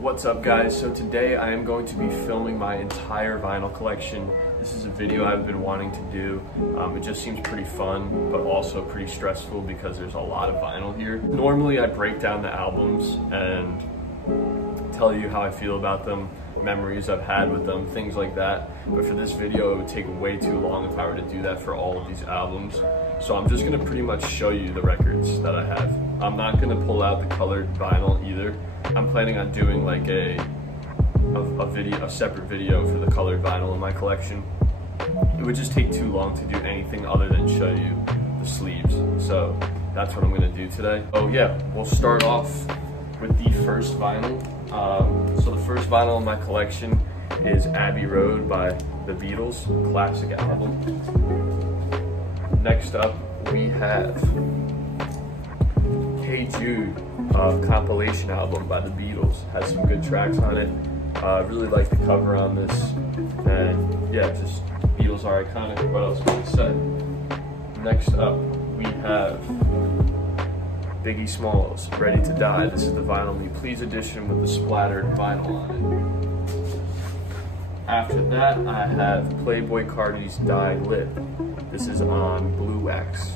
What's up guys? So today I am going to be filming my entire vinyl collection. This is a video I've been wanting to do. It just seems pretty fun, but also pretty stressful because there's a lot of vinyl here. Normally I break down the albums and tell you how I feel about them, memories I've had with them, things like that. But for this video, it would take way too long if I were to do that for all of these albums. So I'm just gonna pretty much show you the records that I have. I'm not gonna pull out the colored vinyl either. I'm planning on doing like a separate video for the colored vinyl in my collection. It would just take too long to do anything other than show you the sleeves. So that's what I'm gonna do today. Oh yeah, we'll start off with the first vinyl. So the first vinyl in my collection is Abbey Road by the Beatles, classic album. Next up, we have Hey Jude, compilation album by the Beatles. Has some good tracks on it. Really like the cover on this. And yeah, just Beatles are iconic. What else can I say? Next up, we have Biggie Smalls, Ready to Die. This is the Vinyl Me Please edition with the splattered vinyl on it. After that, I have Playboi Carti's Die Lit. This is on Blue Wax.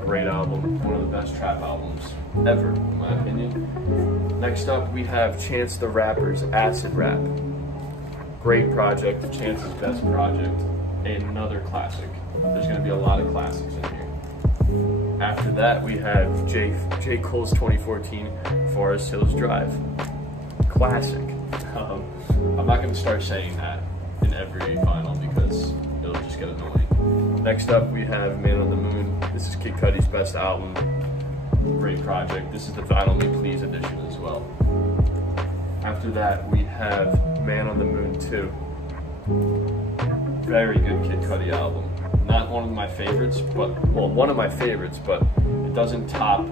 Great album, one of the best trap albums ever, in my opinion. Next up, we have Chance the Rapper's Acid Rap. Great project, Chance's best project. Another classic. There's gonna be a lot of classics in here. After that, we have J. Cole's 2014 Forest Hills Drive. Classic. I'm not gonna start saying that in every vinyl because it'll just get annoying. Next up, we have Man on the Moon. This is Kid Cudi's best album. Great project. This is the Vinyl Me Please edition as well. After that, we have Man on the Moon 2. Very good Kid Cudi album. Not one of my favorites, but, well, one of my favorites, but it doesn't top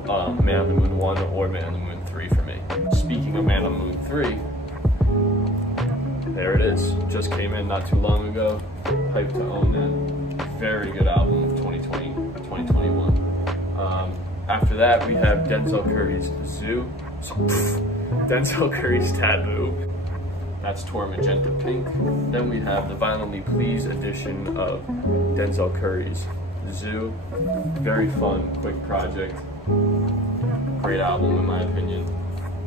Man on the Moon 1 or Man on the Moon 3 for me. Speaking of Man on the Moon 3, there it is. Just came in not too long ago. Hyped to own that. Very good album of 2020, 2021. After that, we have Denzel Curry's Zoo. Denzel Curry's Taboo. That's Tor Magenta Pink. Then we have the Vinyl Me Please edition of Denzel Curry's Zoo. Very fun, quick project. Great album in my opinion.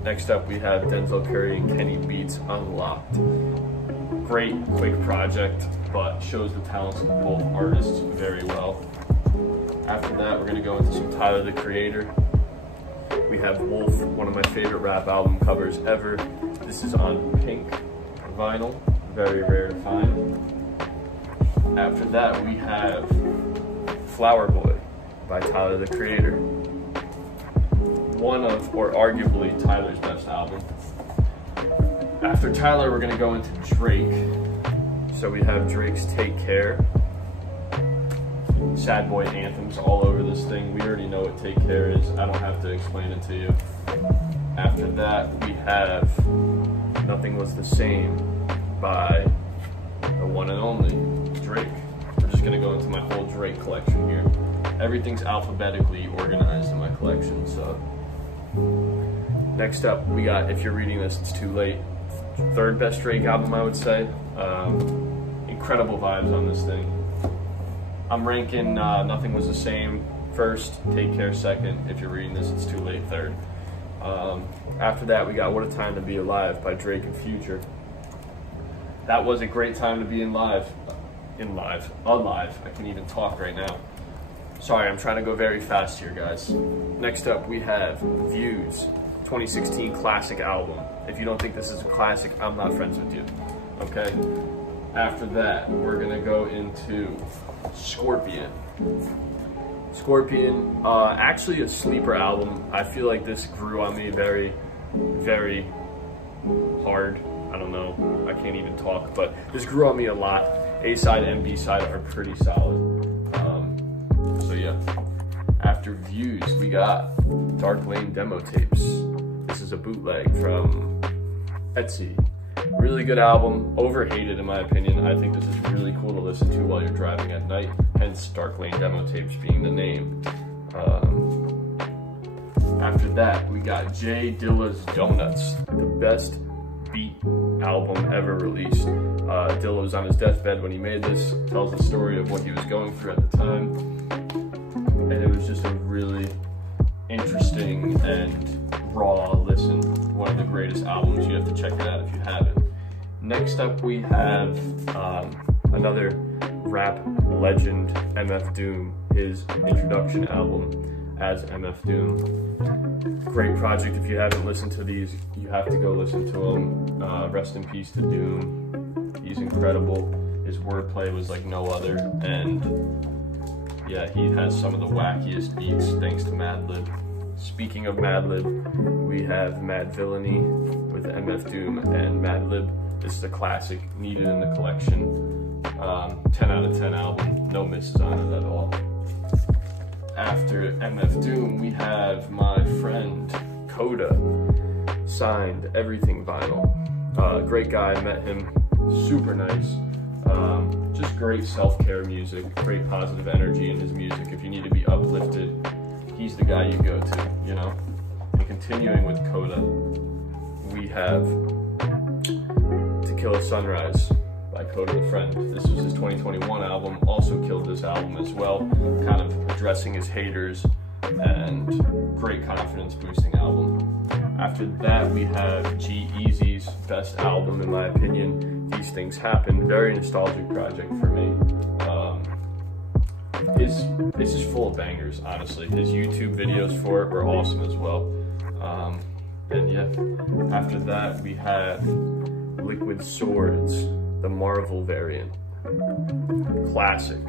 Next up, we have Denzel Curry and Kenny Beats Unlocked. Great, quick project, but shows the talents of both artists very well. After that, we're gonna go into some Tyler, the Creator. We have Wolf, one of my favorite rap album covers ever. This is on pink vinyl, very rare to find. After that, we have Flower Boy by Tyler, the Creator. One of, or arguably, Tyler's best album. After Tyler, we're gonna go into Drake. So we have Drake's Take Care. Sad boy anthems all over this thing. We already know what Take Care is. I don't have to explain it to you. After that, we have Nothing Was the Same by the one and only Drake. We're just gonna go into my whole Drake collection here. Everything's alphabetically organized in my collection, so. Next up, we got, if you're reading this, it's too late. Third best Drake album, I would say. Incredible vibes on this thing. I'm ranking Nothing Was the Same first, Take Care second. If you're reading this, it's too late third. After that, we got What a Time to Be Alive by Drake and Future. That was a great time to be alive. I can even talk right now. Sorry, I'm trying to go very fast here, guys. Next up, we have Views, 2016 classic album. If you don't think this is a classic, I'm not friends with you, okay? After that, we're gonna go into Scorpion. Scorpion, actually a sleeper album. I feel like this grew on me very, very hard. I don't know, I can't even talk, but this grew on me a lot. A side and B side are pretty solid. So yeah. After Views, we got Dark Lane Demo Tapes. This is a bootleg from Xxx. Really good album, overhated in my opinion. I think this is really cool to listen to while you're driving at night, hence Dark Lane Demo Tapes being the name. After that, we got Jay Dilla's Donuts, the best beat album ever released. Dilla was on his deathbed when he made this, tells the story of what he was going through at the time, and it was just a really interesting and raw listen. One of the greatest albums. You have to check it out if you haven't. Next up we have another rap legend, MF Doom, his introduction album as MF Doom. Great project. If you haven't listened to these, you have to go listen to them. Rest in peace to Doom. He's incredible. His wordplay was like no other, and yeah, he has some of the wackiest beats thanks to Madlib. Speaking of Madlib, we have Mad Villainy with MF Doom and Madlib. This is a classic, needed in the collection. 10 out of 10 album, no misses on it at all. After MF Doom, we have my friend Coda, signed Everything vinyl. Great guy, met him, super nice. Just great self-care music, great positive energy in his music. If you need to be uplifted, he's the guy you go to, you know? And continuing with Coda, we have To Kill a Sunrise by Coda the Friend. This was his 2021 album, also killed this album as well, kind of addressing his haters, and great confidence boosting album. After that, we have G-Eazy's best album, in my opinion, These Things Happen. Very nostalgic project for me. This is full of bangers, honestly. His YouTube videos for it were awesome as well. And yeah, after that, we have Liquid Swords, the Marvel variant. Classic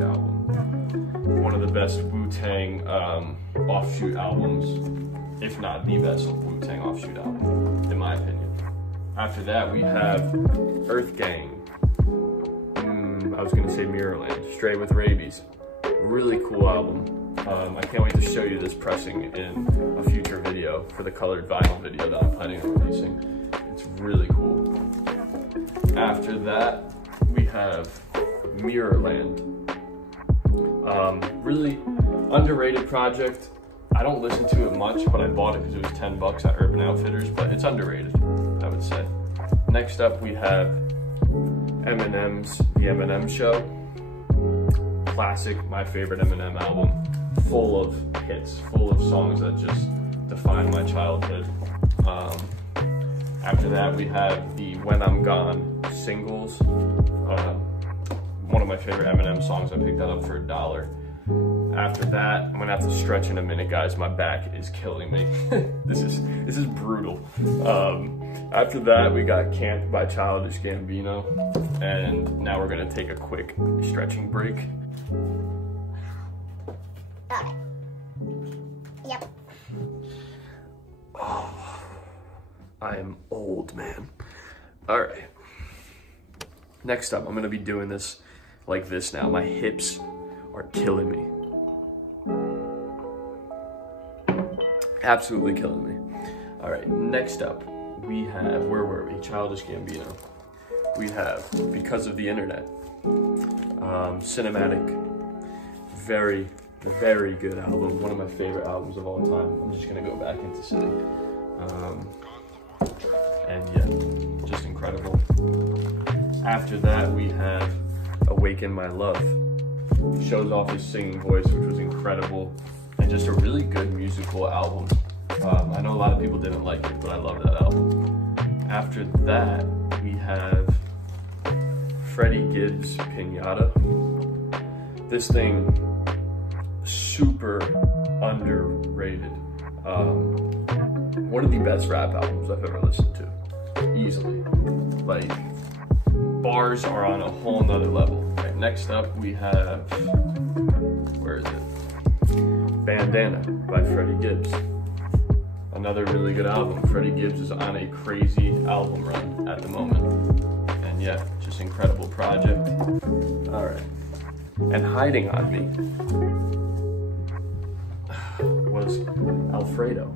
album. One of the best Wu-Tang offshoot albums, if not the best Wu-Tang offshoot album, in my opinion. After that, we have Earth Gang. I was gonna say Mirrorland, Stray with Rabies. Really cool album. I can't wait to show you this pressing in a future video for the colored vinyl video that I'm planning on releasing. It's really cool. After that, we have Mirrorland. Really underrated project. I don't listen to it much, but I bought it because it was 10 bucks at Urban Outfitters, but it's underrated, I would say. Next up, we have Eminem's The Eminem Show. Classic, my favorite Eminem album. Full of hits, full of songs that just define my childhood. After that, we have the When I'm Gone singles. One of my favorite Eminem songs. I picked that up for $1. After that, I'm gonna have to stretch in a minute, guys. My back is killing me. This is brutal. After that, we got Camp by Childish Gambino, and now we're gonna take a quick stretching break. Okay. Yep. Oh, I am old, man. All right. Next up, I'm gonna be doing this like this now. My hips are killing me. Absolutely killing me. All right, next up, we have, where were we? Childish Gambino. We have Because of the Internet. Cinematic, very, very good album. One of my favorite albums of all time. I'm just gonna go back into sitting. And yeah, just incredible. After that, we have Awaken My Love. Shows off his singing voice, which was incredible, and just a really good musical album. I know a lot of people didn't like it, but I love that album. After that, we have Freddie Gibbs' Pinata. This thing, super underrated. One of the best rap albums I've ever listened to, easily. Like, bars are on a whole nother level. Right, next up we have, where is it? Bandana by Freddie Gibbs. Another really good album. Freddie Gibbs is on a crazy album run at the moment. And yeah, just incredible project. All right. And Hiding on Me was Alfredo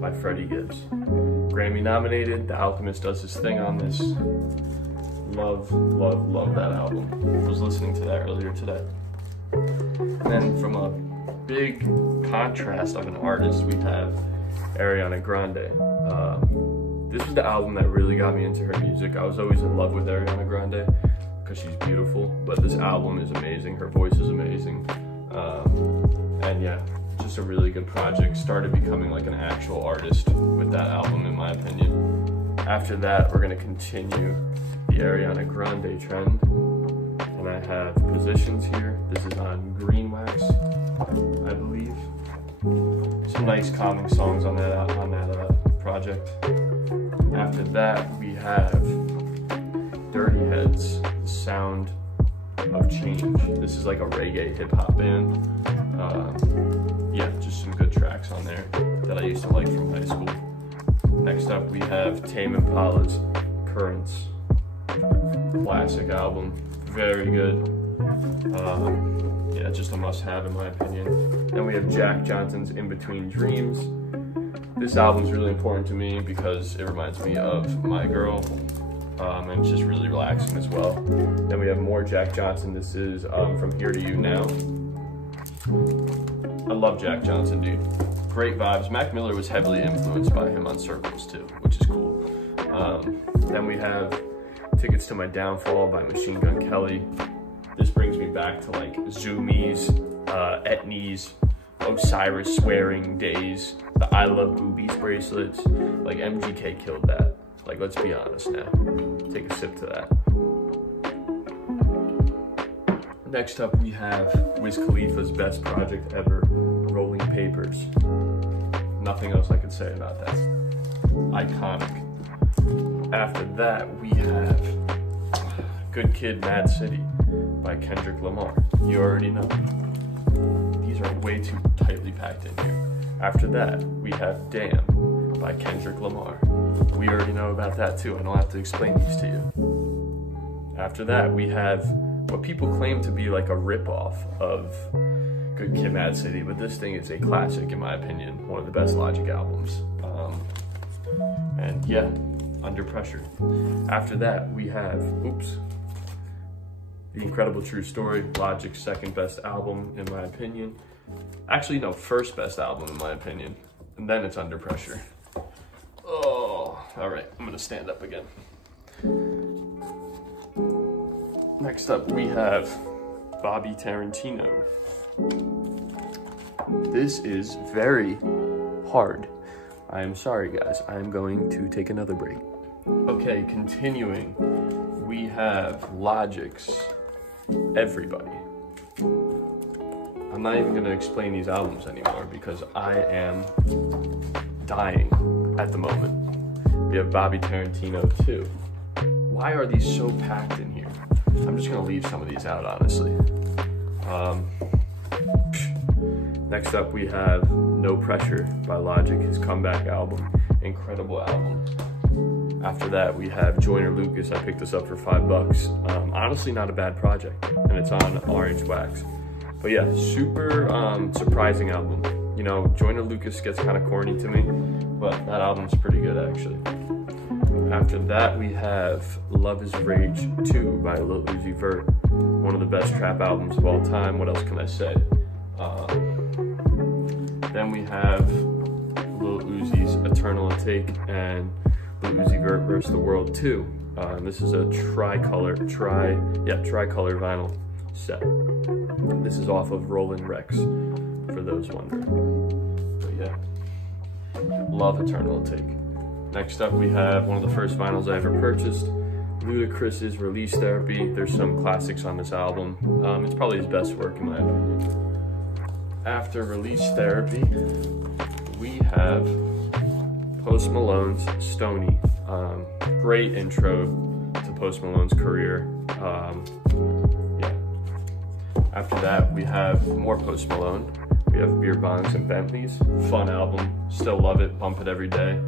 by Freddie Gibbs. Grammy nominated. The Alchemist does his thing on this. Love, love, love that album. I was listening to that earlier today. And then from a big contrast of an artist, we have Ariana Grande. This was the album that really got me into her music. I was always in love with Ariana Grande because she's beautiful, but this album is amazing. Her voice is amazing. And yeah, just a really good project. Started becoming like an actual artist with that album, in my opinion. After that, we're gonna continue the Ariana Grande trend. And I have Positions here. This is on Green Wax, I believe. Some nice calming songs on that project. After that, we have Dirty Heads, The Sound of Change. This is like a reggae hip hop band. Yeah, just some good tracks on there that I used to like from high school. Next up, we have Tame Impala's Currents. Classic album, very good. Yeah, just a must-have in my opinion. Then we have Jack Johnson's In Between Dreams. This album's really important to me because it reminds me of my girl, and it's just really relaxing as well. Then we have more Jack Johnson. This is From Here to You Now. I love Jack Johnson, dude. Great vibes. Mac Miller was heavily influenced by him on Circles too, which is cool. Then we have Tickets to My Downfall by Machine Gun Kelly. This brings me back to like Zoomies, Etnies, Osiris swearing days, the I Love Boobies bracelets. Like MGK killed that. Like, let's be honest now. Take a sip to that. Next up, we have Wiz Khalifa's best project ever, Rolling Papers. Nothing else I could say about that. Iconic. After that, we have Good Kid, Mad City by Kendrick Lamar. You already know. These are way too tightly packed in here. After that, we have Damn by Kendrick Lamar. We already know about that too. I don't have to explain these to you. After that, we have what people claim to be like a ripoff of Good Kid, Mad City, but this thing is a classic in my opinion. One of the best Logic albums. And yeah, Under Pressure. After that, we have, The Incredible True Story, Logic's second best album in my opinion. Actually, no, first best album in my opinion. And then it's Under Pressure. Oh, all right, I'm gonna stand up again. Next up, we have Bobby Tarantino. This is very hard. I am sorry, guys. I am going to take another break. Okay, continuing, we have Logic's Everybody. I'm not even gonna explain these albums anymore because I am dying at the moment. We have Bobby Tarantino too. Why are these so packed in here? I'm just gonna leave some of these out, honestly. Next up, we have No Pressure by Logic, his comeback album. Incredible album. After that, we have Joyner Lucas. I picked this up for $5. Honestly, not a bad project, and it's on Orange Wax. But yeah, super surprising album. You know, Joyner Lucas gets kind of corny to me, but that album's pretty good, actually. After that, we have Love is Rage 2 by Lil Uzi Vert. One of the best trap albums of all time. What else can I say? Then we have Lil Uzi's Eternal Take and Lil Uzi Vert vs. the World 2. This is a tricolor vinyl set. This is off of Rollin' Rex, for those wondering. But yeah, love Eternal Take. Next up, we have one of the first vinyls I ever purchased, Ludacris's Release Therapy. There's some classics on this album. It's probably his best work in my opinion. After Release Therapy, we have Post Malone's Stoney. Great intro to Post Malone's career. Yeah. After that, we have more Post Malone. We have Beer Bongs and Bentleys. Fun album. Still love it. Bump it every day.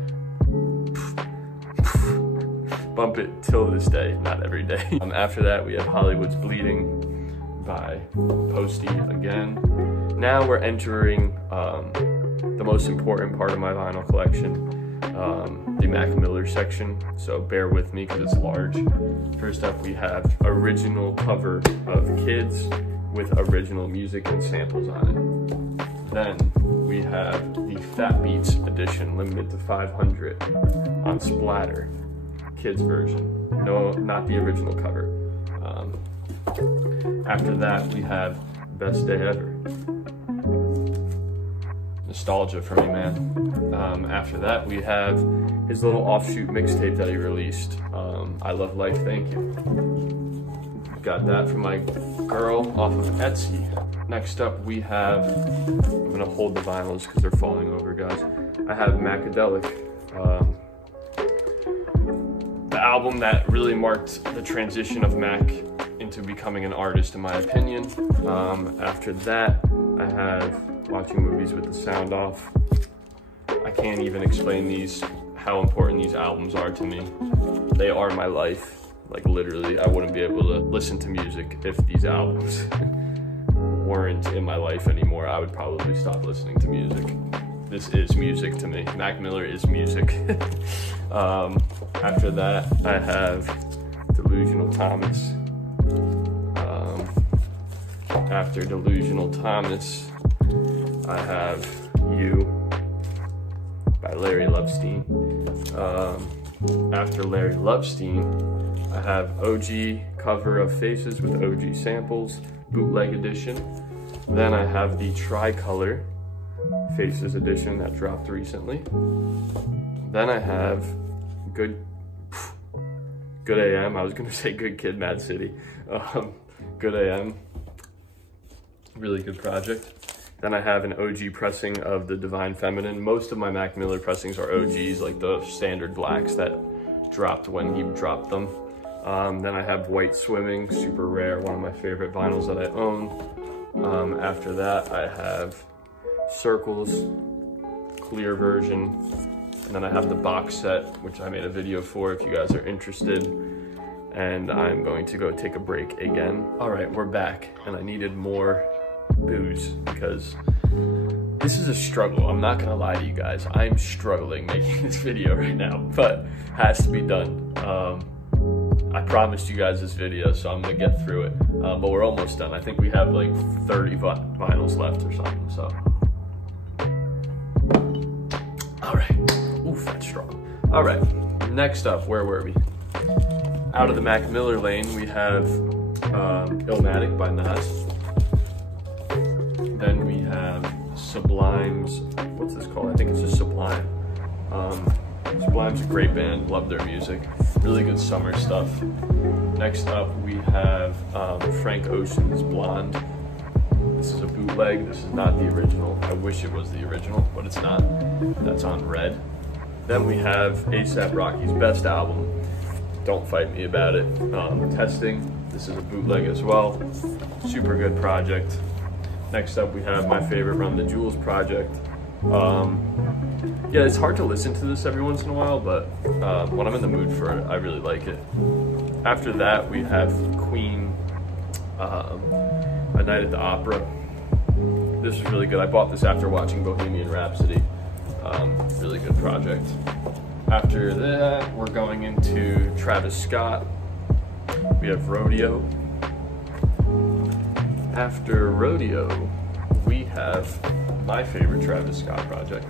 Bump it till this day, not every day. After that, we have Hollywood's Bleeding by Posty again. Now we're entering the most important part of my vinyl collection, the Mac Miller section, so bear with me because it's large. First up, we have original cover of Kids with original music and samples on it. Then we we have the Fat Beats edition, limited to 500 on Splatter, kids version. No, not the original cover. After that, we have Best Day Ever. Nostalgia for me, man. After that, we have his little offshoot mixtape that he released. I Love Life, Thank You. Got that from my girl off of Etsy. Next up, we have, I'm gonna hold the vinyls because they're falling over, guys. I have Macadelic, the album that really marked the transition of Mac into becoming an artist, in my opinion. After that, I have Watching Movies with the Sound Off. I can't even explain how important these albums are to me. They are my life. Like literally, I wouldn't be able to listen to music if these albums weren't in my life anymore. I would probably stop listening to music. This is music to me. Mac Miller is music. After that, I have Delusional Thomas. After Delusional Thomas, I have You by Larry Lovestein. After Larry Lovestein, I have OG cover of Faces with OG samples, bootleg edition. Then I have the Tricolor Faces edition that dropped recently. Then I have Good AM. I was gonna say Good Kid, Mad City. Good AM, really good project. Then I have an OG pressing of The Divine Feminine. Most of my Mac Miller pressings are OGs, like the standard blacks that dropped when he dropped them. Then I have White Swimming, super rare, one of my favorite vinyls that I own. After that, I have Circles, clear version. And then I have the box set, which I made a video for if you guys are interested. And I'm going to go take a break again. All right, we're back, and I needed more booze because this is a struggle. I'm not gonna lie to you guys. I'm struggling making this video right now, but has to be done. I promised you guys this video, so I'm gonna get through it. But we're almost done. I think we have like 30 vinyls left or something, so. All right, oof, that's strong. All right, next up, where were we? Out of the Mac Miller lane, we have Illmatic by Nas. Then we have Sublime's, what's this called? I think it's just Sublime. Sublime's a great band, love their music. Really good summer stuff. Next up, we have Frank Ocean's Blonde. This is a bootleg, this is not the original. I wish it was the original, but it's not. That's on Red. Then we have A$AP Rocky's best album. Don't fight me about it. Testing, this is a bootleg as well. Super good project. Next up, we have my favorite Run the Jewels project. Yeah, it's hard to listen to this every once in a while, but when I'm in the mood for it, I really like it. After that, we have Queen, A Night at the Opera. This is really good. I bought this after watching Bohemian Rhapsody. Really good project. After that, we're going into Travis Scott. We have Rodeo. After Rodeo, we have my favorite Travis Scott project,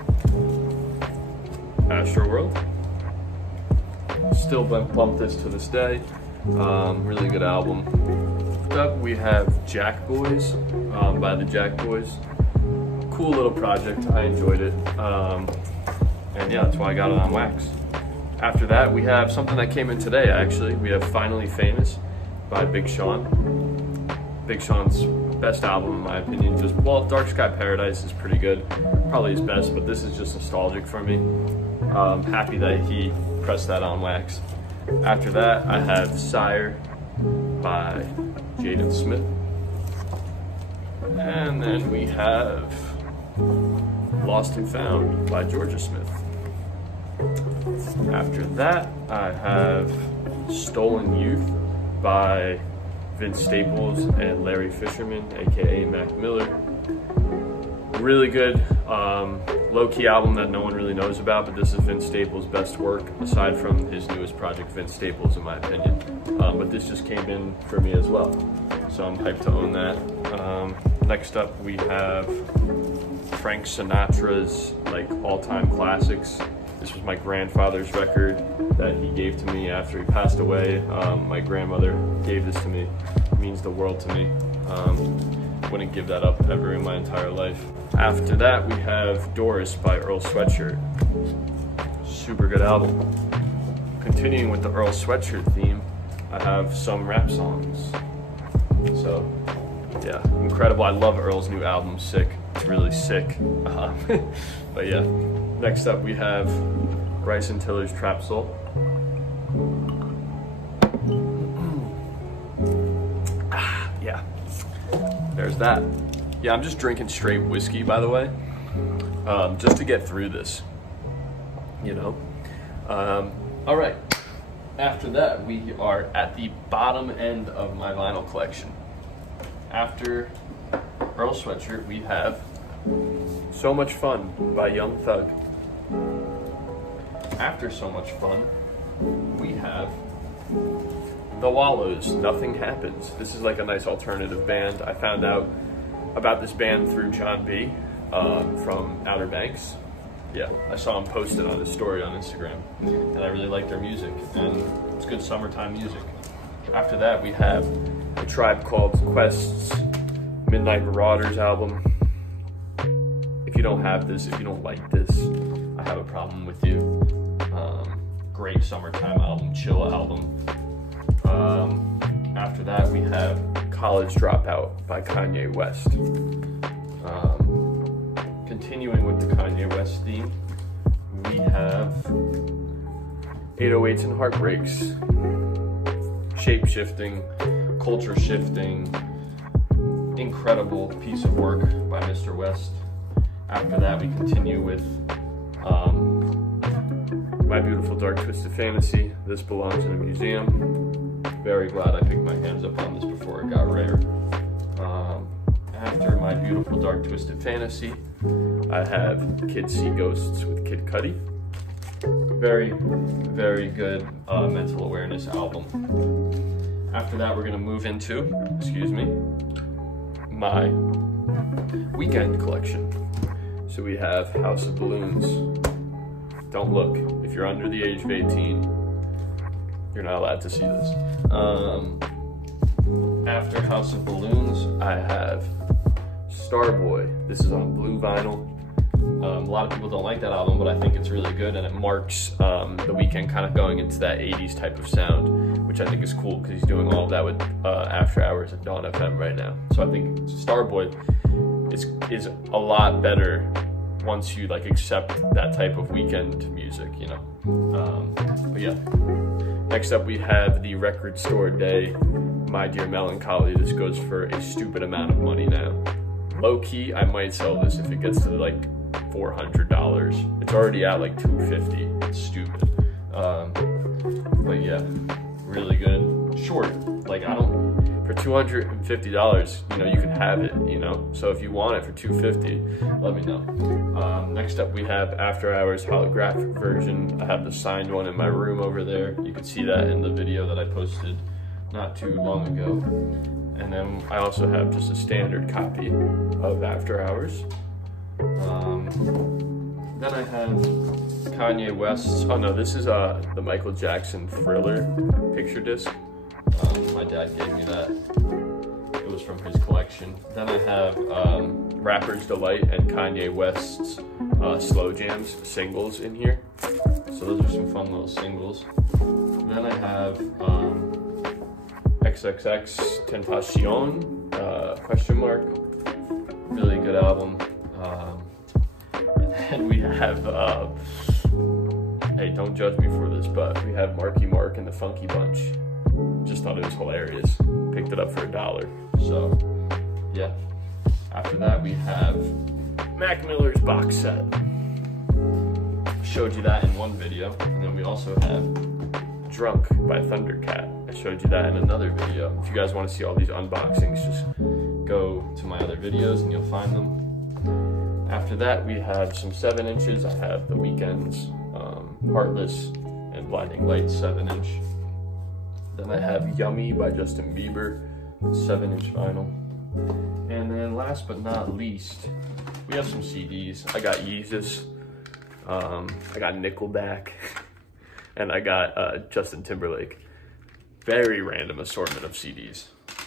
Astroworld. Still bump this to this day. Really good album. Next up, we have Jack Boys by the Jack Boys. Cool little project. I enjoyed it. And yeah, that's why I got it on wax. After that, we have something that came in today, actually. We have Finally Famous by Big Sean. Big Sean's best album, in my opinion. Just, well, Dark Sky Paradise is pretty good. Probably his best, but this is just nostalgic for me. Happy that he pressed that on wax. After that, I have Sire by Jaden Smith. And then we have Lost and Found by Georgia Smith. After that, I have Stolen Youth by Vince Staples and Larry Fisherman, aka Mac Miller. Really good, low-key album that no one really knows about, but this is Vince Staples' best work, aside from his newest project, Vince Staples, in my opinion. But this just came in for me as well, so I'm hyped to own that. Next up, we have Frank Sinatra's like all-time classics. This was my grandfather's record that he gave to me after he passed away. My grandmother gave this to me. It means the world to me. Wouldn't give that up ever in my entire life. After that, we have Doris by Earl Sweatshirt. Super good album. Continuing with the Earl Sweatshirt theme, I have some rap songs. So, yeah, incredible. I love Earl's new album, Sick. It's really sick. But yeah, next up we have Bryson Tiller's Trap Soul. Yeah, there's that. Yeah, I'm just drinking straight whiskey, by the way, just to get through this, you know. All right, after that, we are at the bottom end of my vinyl collection. After Earl Sweatshirt, we have So Much Fun by Young Thug. After So Much Fun, we have The Wallows, Nothing Happens. This is like a nice alternative band. I found out about this band through John B. From Outer Banks. Yeah, I saw him post it on his story on Instagram, and I really like their music, and it's good summertime music. After that, we have A Tribe Called Quest's Midnight Marauders album. If you don't have this, if you don't like this, I have a problem with you. Great summertime album, chill album. After that, we have College Dropout by Kanye West. Continuing with the Kanye West theme, we have 808s and Heartbreaks, shape-shifting, culture-shifting, incredible piece of work by Mr. West. After that, we continue with My Beautiful Dark Twisted Fantasy, This Belongs in a Museum. Very glad I picked my hands up on this before it got rare. After My Beautiful Dark Twisted Fantasy, I have Kids See Ghosts with Kid Cudi. Very, very good mental awareness album. After that, we're gonna move into, excuse me, my weekend collection. So we have House of Balloons. Don't look. If you're under the age of 18, you're not allowed to see this. After House of Balloons, I have Starboy. This is on blue vinyl. A lot of people don't like that album, but I think it's really good, and it marks The Weeknd kind of going into that 80s type of sound, which I think is cool because he's doing all of that with After Hours at Dawn FM right now. So I think Starboy is a lot better once you like accept that type of Weeknd music, you know. But yeah. Next up, we have the Record Store Day, My Dear Melancholy. This goes for a stupid amount of money now. Low key, I might sell this if it gets to like $400. It's already at like $250. It's stupid. But yeah, really good. Short. Like for $250, you know, you can have it, you know. So if you want it for $250, let me know. Next up, we have After Hours holographic version. I have the signed one in my room over there. You can see that in the video that I posted not too long ago. And then I also have just a standard copy of After Hours. Then I have Kanye West's, oh no, this is the Michael Jackson Thriller picture disc. My dad gave me that. It was from his collection. Then I have Rapper's Delight and Kanye West's Slow Jams singles in here. So those are some fun little singles. Then I have Xxx Tentacion, question mark. Really good album. And we have, hey, don't judge me for this, but we have Marky Mark and the Funky Bunch. Just thought it was hilarious. Picked it up for $1. So, yeah. After that, we have Mac Miller's box set. Showed you that in one video. And then we also have Drunk by Thundercat. I showed you that in another video. If you guys want to see all these unboxings, just go to my other videos and you'll find them. After that, we have some 7-inches. I have The Weeknd's Heartless and Blinding Lights 7-inch. Then I have Yummy by Justin Bieber, 7-inch vinyl. And then last but not least, we have some CDs. I got Yeezus, I got Nickelback, and I got Justin Timberlake. Very random assortment of CDs,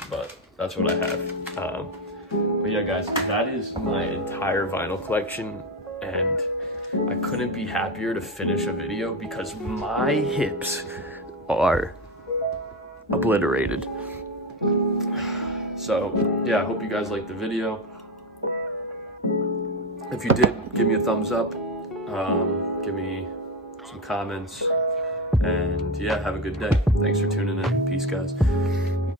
but that's what I have. But yeah, guys, that is my entire vinyl collection, and I couldn't be happier to finish a video because my hips are obliterated. So yeah, I hope you guys liked the video. If you did, give me a thumbs up, give me some comments, and yeah, have a good day. Thanks for tuning in. Peace, guys.